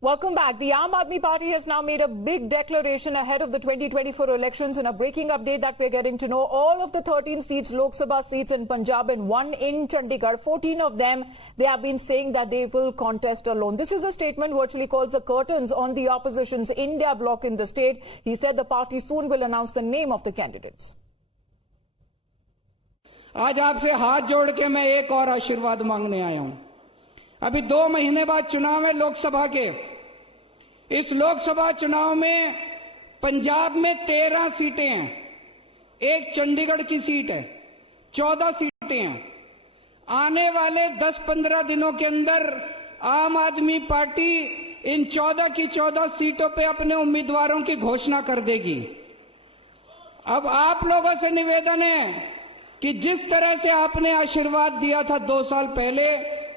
Welcome back. The Aam Aadmi Party has now made a big declaration ahead of the 2024 elections. In a breaking update that we're getting to know, all of the 13 seats, Lok Sabha seats in Punjab and one in Chandigarh, 14 of them, they have been saying that they will contest alone. This is a statement virtually calls the curtains on the opposition's India bloc in the state. He said the party soon will announce the name of the candidates. आज आपसे हाथ जोड़ के मैं एक और आशीर्वाद मांगने आया हूं। अभी 2 महीने बाद चुनाव है लोकसभा के। इस लोकसभा चुनाव में पंजाब में 13 सीटें हैं, एक चंडीगढ़ की सीट है, 14 सीटें हैं। आने वाले 10-15 दिनों के अंदर आम आदमी पार्टी इन 14 की 14 सीटों पे अपने उम्मीदवारों की घोषणा कर देगी। अब आप लोगों से निवेदन है कि जिस तरह से आपने आशीर्वाद दिया था 2 साल पहले,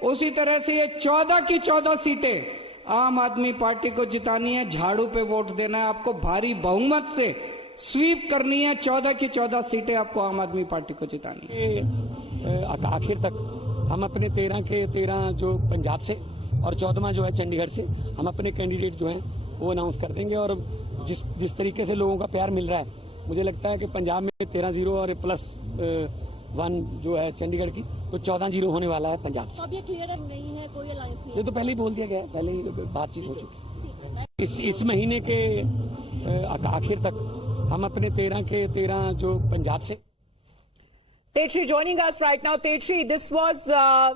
उसी तरह से ये 14 की 14 सीटें आम आदमी पार्टी को जितानी है। झाड़ू पे वोट देना है, आपको भारी बहुमत से स्वीप करनी है। 14 की 14 सीटें आपको आम आदमी पार्टी को जितानी है। आखिर तक हम अपने 13 के 13 जो पंजाब से और 14वां जो है चंडीगढ़ से, हम अपने कैंडिडेट जो हैं वो अनाउंस कर देंगे। और जिस तरीके से लोगों का प्यार मिल रहा है, मुझे लगता है कि पंजाब में 13-0 और +1 जो है चंडीगढ़ की, तो 14-0 होने वाला है पंजाब से। अब ये क्लियर नहीं है, कोई अलायंस नहीं। ये तो पहले ही बोल दिया गया, पहले ही बातचीत हो चुकी। इस महीने के आखिर तक हम अपने 13 के 13 जो पंजाब से। Tetri joining us right now. Tetri, this was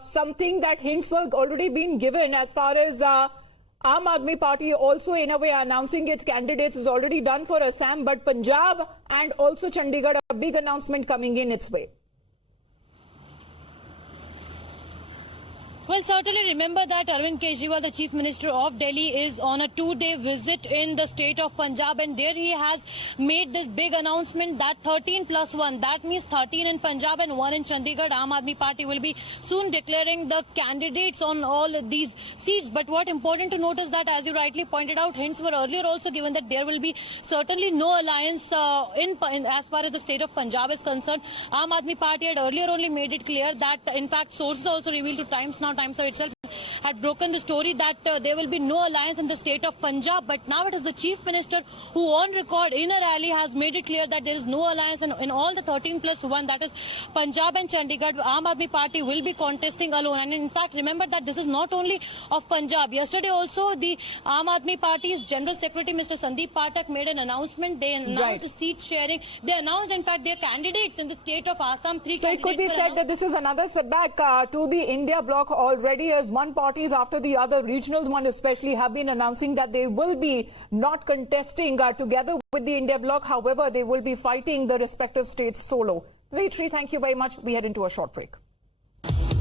something that hints were already been given as far as Aam Aadmi Party also in a way announcing its candidates is already done for Assam, but Punjab and also Chandigarh, a big announcement coming in its way. Well, certainly remember that Arvind Kejriwal, the Chief Minister of Delhi, is on a 2-day visit in the state of Punjab, and there he has made this big announcement that 13+1, that means 13 in Punjab and 1 in Chandigarh. Aam Aadmi Party will be soon declaring the candidates on all these seats. But what important to note is that, as you rightly pointed out, hints were earlier also given that there will be certainly no alliance as far as the state of Punjab is concerned. Aam Aadmi Party had earlier only made it clear that, in fact, sources also revealed to Times Now, Times Now itself had broken the story that there will be no alliance in the state of Punjab. But now it is the Chief Minister who on record in a rally has made it clear that there is no alliance in all the 13+1, that is Punjab and Chandigarh. Aam Aadmi Party will be contesting alone. And in fact, remember that this is not only of Punjab. Yesterday also the Aam Aadmi Party's General Secretary Mr. Sandeep Pathak made an announcement. They announced the seat sharing. They announced in fact their candidates in the state of Assam. 3 so it could be said that this is another setback to the India bloc already, as one parties after the other, regional one especially, have been announcing that they will be not contesting together with the India bloc. However, they will be fighting the respective states solo. Vetri, thank you very much. We head into a short break.